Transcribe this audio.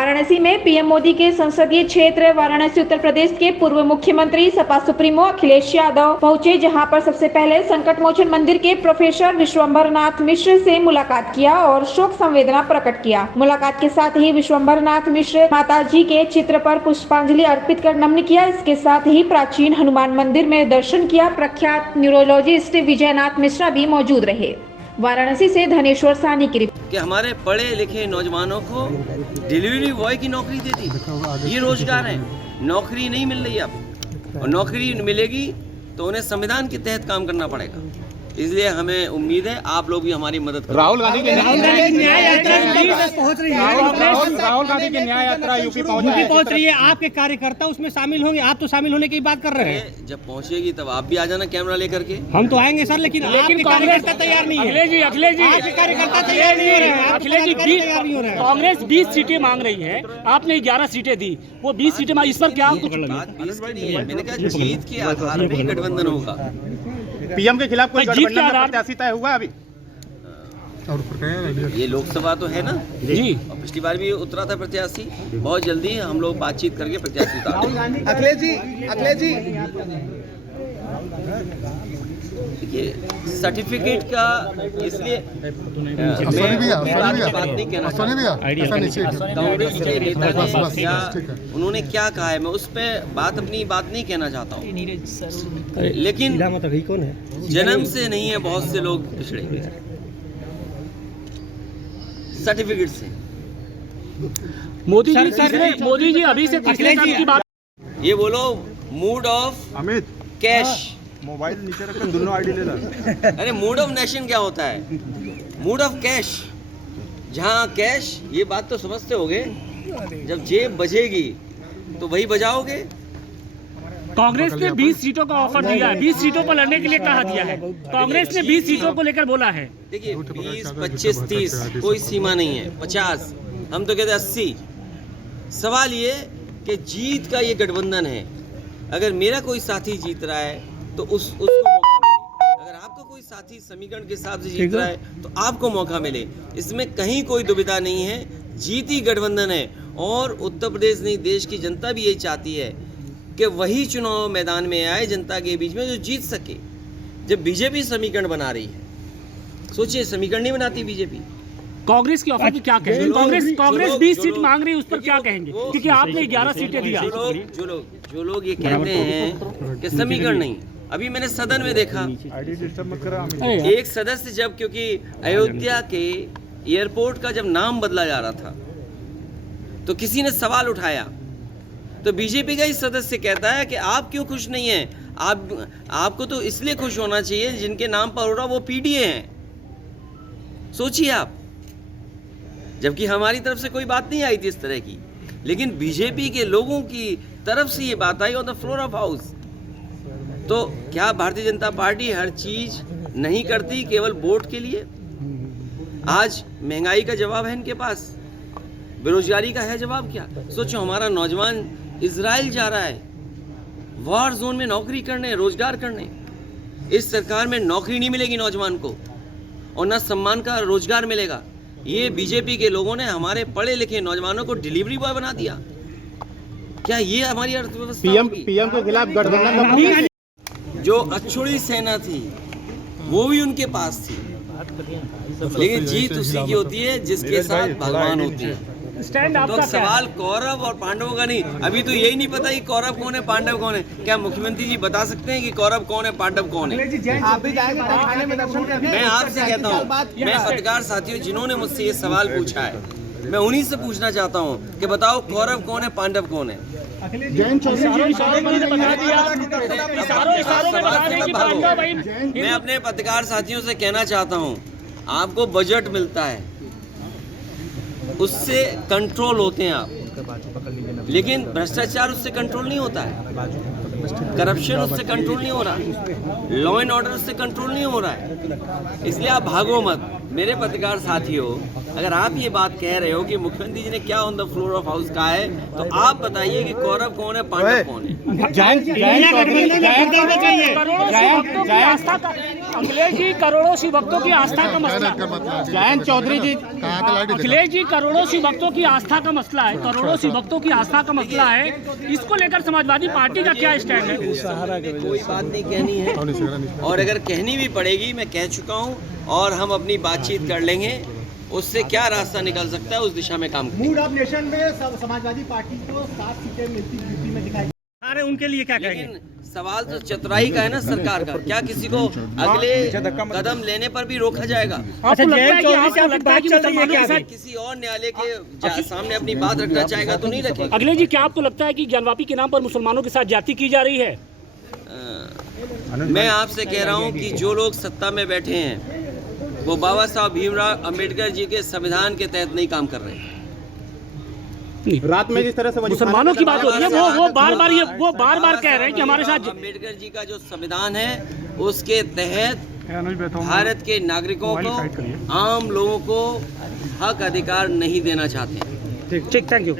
वाराणसी में पीएम मोदी के संसदीय क्षेत्र वाराणसी उत्तर प्रदेश के पूर्व मुख्यमंत्री सपा सुप्रीमो अखिलेश यादव पहुंचे, जहां पर सबसे पहले संकट मोचन मंदिर के प्रोफेसर विश्वंभर नाथ मिश्र से मुलाकात किया और शोक संवेदना प्रकट किया। मुलाकात के साथ ही विश्वंभर नाथ मिश्र माता जी के चित्र पर पुष्पांजलि अर्पित कर नमन किया। इसके साथ ही प्राचीन हनुमान मंदिर में दर्शन किया। प्रख्यात न्यूरोलॉजिस्ट विजयनाथ मिश्रा भी मौजूद रहे। वाराणसी से धनेश्वर सानी की कि हमारे पढ़े लिखे नौजवानों को डिलीवरी बॉय की नौकरी दे दी। ये रोजगार है, नौकरी नहीं मिल रही अब, और नौकरी मिलेगी तो उन्हें संविधान के तहत काम करना पड़ेगा। इसलिए हमें उम्मीद है आप लोग भी हमारी मदद करें। राहुल गांधी की न्याय यात्रा पहुंच रही है। राहुल गांधी की न्याय यात्रा यूपी पहुंच रही है। आपके कार्यकर्ता उसमें शामिल होंगे, आप तो शामिल होने की बात कर रहे हैं। जब पहुंचेगी तब आप भी आ जाना कैमरा लेकर के। हम तो आएंगे सर, लेकिन आपके कार्यकर्ता तैयार नहीं है। अखिलेश जी आपके कार्यकर्ता तैयार नहीं हो रहे हैं। अखिलेश जी तैयार नहीं हो रहे हैं। कांग्रेस 20 सीटें मांग रही है, आपने 11 सीटें दी, वो 20 सीटें मांगी। इस पर क्या कुछ मैंने कहा जीत के आधार पर गठबंधन होगा। पीएम के खिलाफ कोई गठबंधन में प्रत्याशी तय हुआ अभी? ये लोकसभा तो है ना जी, और पिछली बार भी उतरा था प्रत्याशी। बहुत जल्दी हम लोग बातचीत करके प्रत्याशी उतारेंगे। अखिलेश जी देखिए सर्टिफिकेट का इसलिए बात नहीं कहना कांग्रेस के नेता ने क्या उन्होंने क्या कहा है, मैं उस पर अपनी बात नहीं कहना चाहता हूँ। लेकिन जन्म से नहीं है, बहुत से लोग पिछड़े सर्टिफिकेट से। मोदी जी अभी से पिछले साल की बात। ये बोलो mood off Amit cash, mobile नीचे रखकर दोनों आईडी ले ला। अरे मूड ऑफ नेशन क्या होता है? मूड ऑफ कैश, जहाँ कैश, ये बात तो समझते होगे, जब जेब बजेगी तो वही बजाओगे। कांग्रेस ने 20 सीटों का ऑफर दिया है, 20 सीटों पर लड़ने के लिए कहा दिया है। कांग्रेस ने 20 सीटों को लेकर बोला है। देखिए 20, 25, 30 कोई सीमा नहीं है, 50, हम तो कहते 80। सवाल ये कि जीत का ये गठबंधन है। अगर मेरा कोई साथी जीत रहा है तो उसको मौका मिले, अगर आपका कोई साथी समीकरण के हिसाब से जीत रहा है तो आपको मौका मिले। इसमें कहीं कोई दुविधा नहीं है, जीती गठबंधन है। और उत्तर प्रदेश नहीं, देश की जनता भी यही चाहती है कि वही चुनाव मैदान में आए जनता के बीच में जो जीत सके। जब बीजेपी समीकरण बना रही है, सोचिए समीकरण नहीं बनाती बीजेपी। कांग्रेस की ऑफर की क्या कहेंगे? कांग्रेस 20 सीट मांग रही है, उस पर क्या कहेंगे? क्योंकि आपने 11 सीटें दिया। जो लोग ये कहते हैं कि समीकरण नहीं, अभी मैंने सदन में देखा एक सदस्य जब, क्योंकि अयोध्या के एयरपोर्ट का जब नाम बदला जा रहा था तो किसी ने सवाल उठाया, तो बीजेपी का ही सदस्य कहता है कि आप क्यों खुश नहीं हैं? आपको तो इसलिए खुश होना चाहिए जिनके नाम पर हो रहा वो पीडीए हैं। सोचिए आप, जबकि हमारी तरफ से कोई बात नहीं आई थी इस तरह की, लेकिन बीजेपी के लोगों की तरफ से ये बात आई on the floor of house. तो क्या भारतीय जनता पार्टी हर चीज नहीं करती केवल वोट के लिए? आज महंगाई का जवाब है इनके पास, बेरोजगारी का है जवाब क्या? सोचो हमारा नौजवान इजराइल जा रहा है वॉर जोन में नौकरी करने, रोजगार करने। इस सरकार में नौकरी नहीं मिलेगी नौजवान को, और ना सम्मान का रोजगार मिलेगा। ये बीजेपी के लोगों ने हमारे पढ़े लिखे नौजवानों को डिलीवरी बॉय बना दिया। क्या ये हमारी अर्थव्यवस्था? पीएम के खिलाफ गठबंधन, जो अछूड़ी सेना थी वो भी उनके पास थी, लेकिन जीत उसी की होती है जिसके साथ भगवान होते हैं। तो सवाल कौरव और पांडवों का नहीं, अभी तो यही नहीं पता कि कौरव कौन है पांडव कौन है। क्या मुख्यमंत्री जी बता सकते हैं कि कौरव कौन है पांडव कौन है? मैं आपसे कहता हूँ, मैं पत्रकार साथियों जिन्होंने मुझसे ये सवाल पूछा है, मैं उन्हीं से पूछना चाहता हूँ कि बताओ कौरव कौन है पांडव कौन है? मैं अपने पत्रकार साथियों से कहना चाहता हूँ, आपको बजट मिलता है, उससे कंट्रोल होते हैं आप, लेकिन भ्रष्टाचार उससे कंट्रोल नहीं होता है, करप्शन उससे कंट्रोल नहीं हो रहा है, लॉ एंड ऑर्डर उससे कंट्रोल नहीं हो रहा है। इसलिए आप भागो मत। मेरे पत्रकार साथियों, अगर आप ये बात कह रहे हो कि मुख्यमंत्री जी ने क्या on the floor of house कहा है, तो आप बताइए कि कौरव कौन है पांडव कौन है? अखिलेश जी करोड़ों शिव भक्तों की आस्था का मसला, जयंत चौधरी जी, अखिलेश जी करोड़ों शिव भक्तों की आस्था का मसला है, करोड़ों शिव भक्तों की आस्था का मसला है, इसको लेकर समाजवादी पार्टी का क्या स्टैंड है? कोई बात नहीं कहनी है, और अगर कहनी भी पड़ेगी मैं कह चुका हूँ, और हम अपनी बातचीत कर लेंगे, उससे क्या रास्ता निकल सकता है उस दिशा में काम करेंगे। मूड ऑफ नेशन में समाजवादी पार्टी को 7 सीटें मिलती यूपी में दिखाई, अरे उनके लिए क्या कहेंगे? लेकिन सवाल तो चतुराई का है ना सरकार का, क्या किसी को अगले कदम लेने पर भी रोका जाएगा? आपको लगता है कि मुसलमानों के साथ किसी और न्यायालय के सामने अपनी बात रखना चाहेगा तो नहीं रखेगा। अखिलेश जी क्या आपको लगता है कि ज्ञानवापी के नाम पर मुसलमानों के साथ जाति की जा रही है? मैं आपसे कह रहा हूँ कि जो लोग सत्ता में बैठे हैं वो बाबा साहब भीमराव अंबेडकर जी के संविधान के तहत नहीं काम कर रहे हैं। रात में जिस तरह से मुसलमानों की बात हो रही है, वो बार बार कह रहे हैं कि हमारे साथ अंबेडकर जी का जो संविधान है उसके तहत भारत के नागरिकों को, आम लोगों को हक अधिकार नहीं देना चाहते हैं। ठीक, थैंक यू।